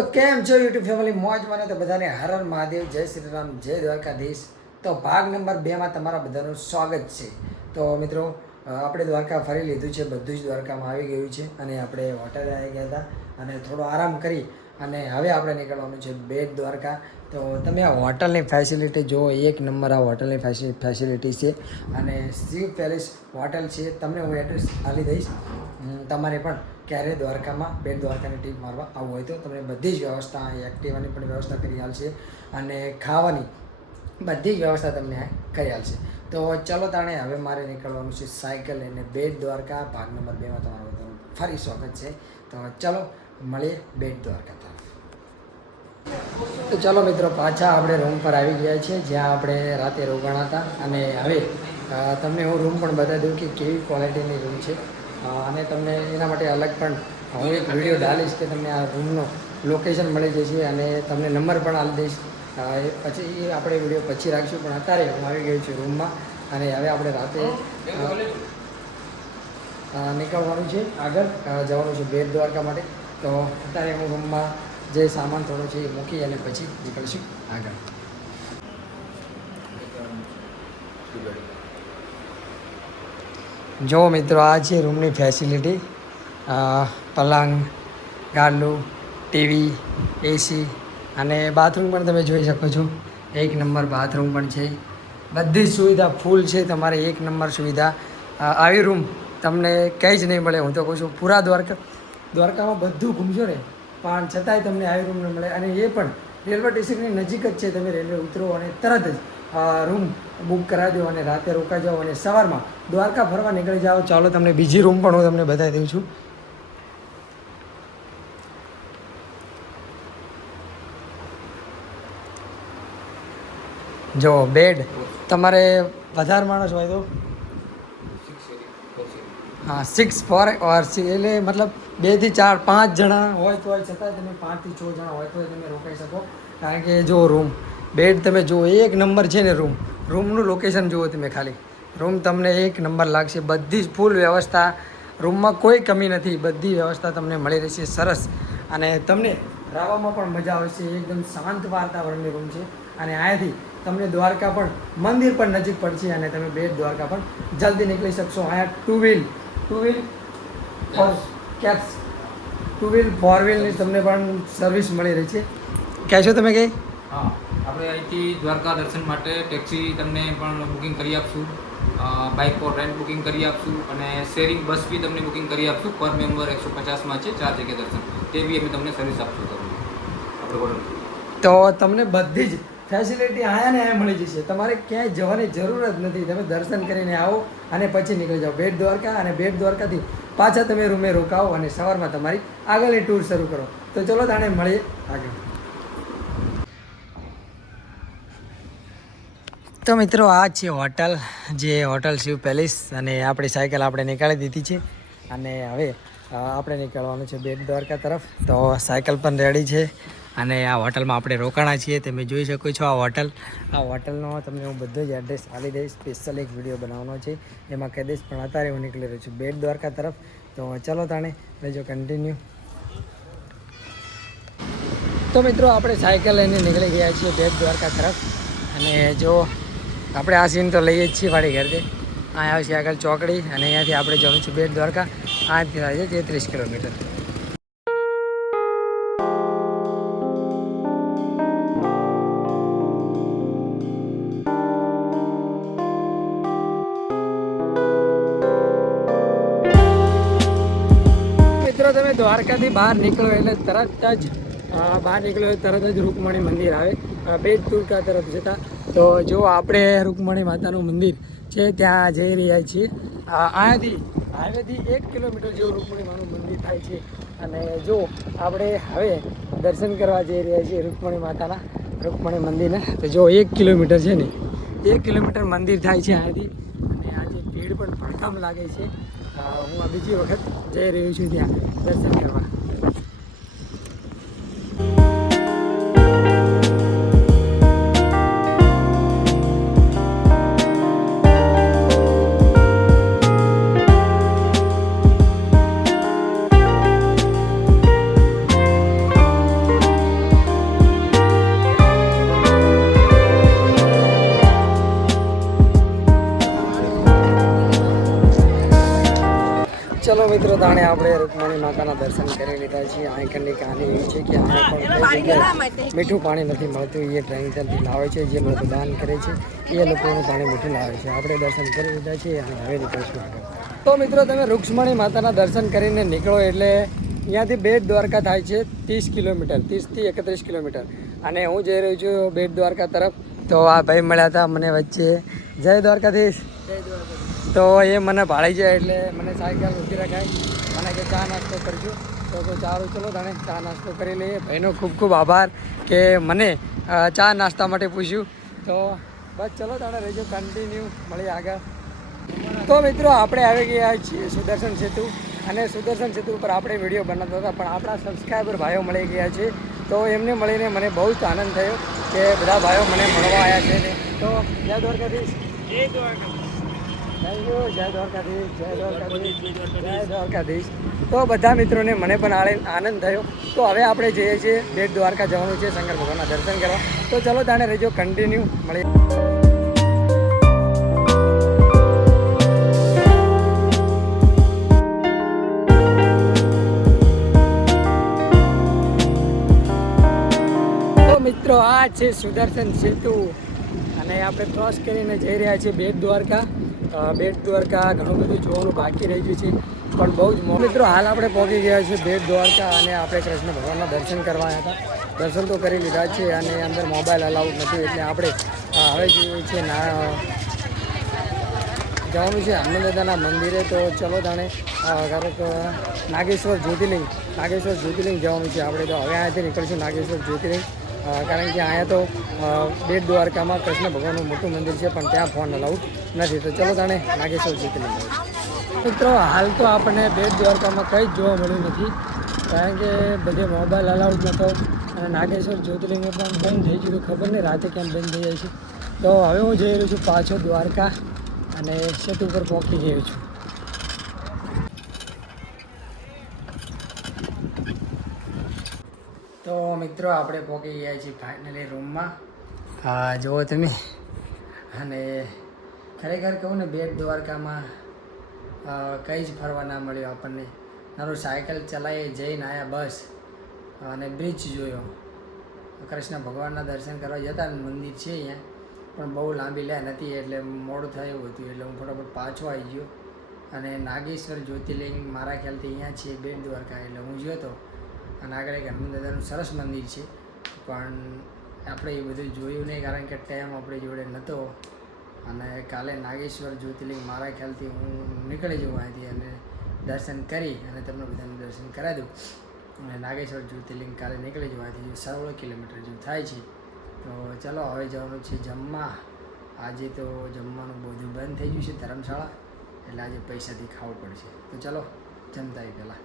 તો કેમ છો યુટ્યુબ ફેમિલી મોજ મને તો બધાને હર હર મહાદેવ જય શ્રી રામ જય દ્વારકાધીશ. તો ભાગ નંબર 2માં તમારા બધાનું સ્વાગત છે. તો મિત્રો આપણે દ્વારકા ફરી લીધું છે, બધું જ દ્વારકામાં આવી ગયું છે અને આપણે હોટેલે આવી ગયા હતા અને થોડો આરામ કરી અને હવે આપણે નીકળવાનું છે બેટ દ્વારકા. તો તમે આ હોટલની ફેસિલિટી જુઓ, એક નંબર આ હોટલની ફેસિલિટી છે અને શિવ પેલેસ હોટલ છે. તમને હું એડ્રેસ આપી દઈશ. તમારે પણ ક્યારે દ્વારકામાં બેટ દ્વારકાની ટ્રીપ મારવા આવવું હોય તો તમને બધી જ વ્યવસ્થા, એક્ટિવાની પણ વ્યવસ્થા કરી આલશે અને ખાવાની બધી જ વ્યવસ્થા તમને કરી આલશે. તો ચલો તાણે હવે મારે નીકળવાનું છે સાયકલ લઈને બેટ દ્વારકા. ભાગ નંબર 2માં તમારું બધાનું ફરી સ્વાગત છે. તો ચલો મળીએ બેટ દ્વારકા તરફ. તો ચાલો મિત્રો, પાછા આપણે રૂમ પર આવી ગયા છીએ જ્યાં આપણે રાતે રોકાણા હતા અને હવે તમને હું રૂમ પણ બતાવી દઉં કે કેવી ક્વોલિટીની રૂમ છે અને તમને એના માટે અલગ પણ હું એક વિડીયો ડાલીશ કે તમને આ રૂમનો લોકેશન મળી જશે અને તમને નંબર પણ આપી દઈશ. પછી એ આપણે વિડીયો પછી રાખીશું, પણ અત્યારે હું આવી ગયો છું રૂમમાં અને હવે આપણે રાતે નીકળવાનું છે, આગળ જવાનું છે બેટ દ્વારકા માટે. તો અત્યારે હું રૂમમાં જે સામાન થોડો છે એ મૂકી અને પછી નીકળશું આગળ. જો મિત્રો, આ છે રૂમની ફેસિલિટી. પલંગ, ગાડલું, ટીવી, એસી અને બાથરૂમ પણ તમે જોઈ શકો છો. એક નંબર બાથરૂમ પણ છે. બધી જ સુવિધા ફૂલ છે. તમારે એક નંબર સુવિધા. આવી રૂમ તમને કંઈ જ નહીં મળે. હું તો કહું છું પૂરા દ્વારકામાં બધું ઘૂમશો ને પણ છતાંય તમને આવી રૂમ ન મળે. અને એ પણ રેલવે સ્ટેશનની નજીક જ છે. તમે રેલવે ઉતરો અને તરત જ રૂમ બુક કરાવી દો અને રાતે રોકાઈ જાઓ અને સવારમાં દ્વારકા ફરવા નીકળી જાઓ. ચાલો તમને બીજી રૂમ પણ હું તમને બતાવી દઉં છું. જો બેડ તમારે વધારે માણસ હોય તો 6 4 એટલે મતલબ 2 થી 4 5 જણા હોય તો છતાં તમે 5 થી 6 જણા હોય તો તમે રોકાઈ શકો. કારણ કે જો રૂમ બેડ તમે જુઓ, એક નંબર છે ને રૂમનું લોકેશન જુઓ તમે ખાલી. રૂમ તમને એક નંબર લાગશે. બધી જ ફૂલ વ્યવસ્થા, રૂમમાં કોઈ કમી નથી. બધી વ્યવસ્થા તમને મળી રહેશે સરસ અને તમને રહેવામાં પણ મજા આવશે. એકદમ શાંત વાતાવરણની રૂમ છે અને અહીંયાથી તમને દ્વારકા પણ મંદિર પણ નજીક પડશે અને તમે બેટ દ્વારકા પણ જલ્દી નીકળી શકશો. અહીંયા ટુ વ્હીલ ફોર વ્હીલની તમને પણ સર્વિસ મળી રહી છે. કહેશો તમે કંઈ? હા, આપણે અહીંથી દ્વારકા દર્શન માટે ટેક્સી તમને પણ બુકિંગ કરી આપશું, બાઇક ફોર રેન્ટ બુકિંગ કરી આપશું અને શેરિંગ બસ બી તમને બુકિંગ કરી આપશું. પર મેમ્બર 150માં છે 4 જગ્યા દર્શન. તે બી અમે તમને સર્વિસ આપશું તમને આપણે હોટલ. તો તમને બધી જ ફેસિલિટી અહીંયા ને અહીંયા મળી જશે. તમારે ક્યાંય જવાની જરૂર જ નથી. તમે દર્શન કરીને આવો અને પછી નીકળી જાઓ બેટ દ્વારકા અને બેટ દ્વારકાથી પાછા તમે રૂમે રોકાવો અને સવારમાં તમારી આગળની ટૂર શરૂ કરો. તો ચલો તાણે મળીએ આગળ. તો મિત્રો, આ છે હોટલ, જે હોટલ શિવ પેલેસ અને આપણી સાયકલ આપણે નીકાળી દીધી છે અને હવે આપણે નીકળવાનું છે બેટ દ્વારકા તરફ. તો સાયકલ પણ રેડી છે અને આ હોટલમાં આપણે રોકાણા છીએ. તમે જોઈ શકો છો આ હોટલનો તમને હું બધો જ એડ્રેસ આપી દઈશ. સ્પેશિયલ એક વિડીયો બનાવવાનો છે, એમાં કહી દઈશ. પણ અત્યારે હું નીકળી રહ્યો છું બેટ દ્વારકા તરફ. તો ચલો તાણે લેજો કન્ટિન્યુ. તો મિત્રો, આપણે સાયકલ લઈને નીકળી ગયા છીએ બેટ દ્વારકા તરફ અને જો આપણે આ સીન તો લઈએ જ છીએ વાડી ઘરથી. અહીંયા આવશે આગળ ચોકડી અને અહીંયાથી આપણે જવાનું છું બેટ દ્વારકા. અહીંયાથી થાય છે 33 કિલોમીટર. મિત્રો, તમે દ્વારકાથી બહાર નીકળો એટલે તરત જ રૂકમણી મંદિર આવે બેટ દ્વારકા તરફ જતા. તો જો આપણે રૂકમણી માતાનું મંદિર છે ત્યાં જઈ રહ્યા છીએ. અહીંયાથી હાઈવેથી 1 કિલોમીટર જેવું રૂકમણી માનું મંદિર થાય છે અને જો આપણે હવે દર્શન કરવા જઈ રહ્યા છીએ રૂકમણી મંદિરના. તો જો 1 કિલોમીટર છે ને, 1 કિલોમીટર મંદિર થાય છે અહીંયાથી અને આજે ભીડ પણ ભડકામ લાગે છે. હું આ બીજી વખત જઈ રહ્યો છું ત્યાં દર્શન કરવા. ચલો મિત્રો, તાણે આપણે રૂકમણી માતાના દર્શન કરી લીધા છીએ. આંકણની કહાની એવી છે કે અહીંયા પણ કઈ જગ્યાએ મીઠું પાણી નથી મળતું. એ ટ્રેન્કરથી લાવે છે. જે લોકો દાન કરે છે એ લોકોનું પાણી મીઠું લાવે છે. આપણે દર્શન કરી લીધા છીએ અને હવે નીકળીશું આગળ. તો મિત્રો, તમે રૂક્ષ્મણી માતાના દર્શન કરીને નીકળો એટલે અહીંયાથી બેટ દ્વારકા થાય છે 30 કિલોમીટર, 30 થી 31 કિલોમીટર. અને હું જઈ રહ્યો છું બેટ દ્વારકા તરફ. તો આ ભાઈ મળ્યા હતા મને વચ્ચે. જય દ્વારકાધીશ. તો એ મને ભાળી જાય એટલે મને સાયકલ ઊભી રખાય, મને કે ચા નાસ્તો કરજો. તો સારું, ચલો તાણે ચા નાસ્તો કરી લઈએ. ભાઈનો ખૂબ ખૂબ આભાર કે મને ચા નાસ્તા માટે પૂછ્યું. તો બસ ચલો તાણે રહેજો, કન્ટિન્યુ મળીએ આગળ. તો મિત્રો, આપણે આવી ગયા છીએ સુદર્શન સેતુ. અને સુદર્શન સેતુ ઉપર આપણે વિડીયો બનાવતા હતા, પણ આપણા સબસ્ક્રાઈબર ભાઈઓ મળી ગયા છે. તો એમને મળીને મને બહુ જ આનંદ થયો કે બધા ભાઈઓ મને મળવા આવ્યા છે ને. તો જય દ્વારકાધીશ. જય દ્વારકાધીશ. Thank you. જય દ્વારકાધીશ. જય દ્વારકાધીશ. જય દ્વારકાધીશ. તો બધા મિત્રોને મને પણ આનંદ થયો. તો હવે આપણે જઈએ છીએ બેટ દ્વારકા જવાનું છે શંકર ભગવાનના દર્શન કરવા. તો ચલો તાણે રહેજો, કન્ટિન્યુ મળીએ. મિત્રો, આ છે સુદર્શન સેતુ અને આપણે ક્રોસ કરીને જઈ રહ્યા છીએ બેટ દ્વારકા. બેટ દ્વારકા ઘણું બધું જોવાનું બાકી રહી ગયું છે, પણ બહુ જ મિત્રો હાલ આપણે પહોંચી ગયા છીએ બેટ દ્વારકા. અને આપણે કૃષ્ણ ભગવાનના દર્શન કરવા હતા. દર્શન તો કરી લીધા છે અને અંદર મોબાઈલ અલાઉડ નથી, એટલે આપણે હવે જઈએ છીએ જવાનું છે હનુમાન દાદાના મંદિરે. તો ચલો તાણે નાગેશ્વર જ્યોતિર્લિંગ જવાનું છે આપણે. તો હવે અહીંયાથી નીકળીશું નાગેશ્વર જ્યોતિર્લિંગ, કારણ કે અહીંયા તો બેટ દ્વારકામાં કૃષ્ણ ભગવાનનું મોટું મંદિર છે, પણ ત્યાં ફોન અલાઉડ નથી. તો ચલો તાણે નાગેશ્વર જ્યોતિર્લિંગ. મિત્રો, હાલ તો આપણને બેટ દ્વારકામાં કંઈ જ જોવા મળ્યું નથી, કારણ કે બધે મોબાઈલ અલાઉડ નહોતો. અને નાગેશ્વર જ્યોતિર્લિંગ પણ બંધ થઈ ગયું. ખબર નહીં રાતે કેમ બંધ થઈ જાય છે. તો હવે હું જઈ રહ્યો છું પાછો દ્વારકા અને સેતુ ઉપર પહોંચી ગયો છું. તો મિત્રો, આપણે પહોંચી ગયા છીએ ફાઇનલી રૂમમાં. હા જુઓ તમે. અને ખરેખર કહું ને, બેટ દ્વારકામાં કંઈ જ ફરવા ના મળ્યું આપણને. નાનું સાયકલ ચલાવીએ, જઈને આવ્યા બસ. અને બ્રિજ જોયો. કૃષ્ણ ભગવાનના દર્શન કરવા જતા મંદિર છે અહીંયા, પણ બહુ લાંબી લાઈન હતી એટલે મોડું થયું હતું, એટલે હું ફટાફટ પાછો આવી ગયો. અને નાગેશ્વર જ્યોતિર્લિંગ મારા ખ્યાલથી અહીંયા છે બેટ દ્વારકા, એટલે હું ગયો હતો. અને આગળ એક હનુમાન દાદાનું સરસ મંદિર છે, પણ આપણે એ બધું જોયું નહીં, કારણ કે ટાઈમ આપણી જોડે નહોતો. અને કાલે નાગેશ્વર જ્યોતિર્લિંગ મારા ખ્યાલથી હું નીકળી જવું અહીંથી અને દર્શન કરી અને તમને બધાનું દર્શન કરાવી દઉં. અને નાગેશ્વર જ્યોતિર્લિંગ કાલે નીકળી જવું અહીંથી 16 કિલોમીટર જેવું થાય છે. તો ચલો હવે જવાનું છે જમવા. આજે તો જમવાનું બધું બંધ થઈ ગયું છે ધર્મશાળા, એટલે આજે પૈસાથી ખાવું પડશે. તો ચલો જમતા આવી પહેલાં.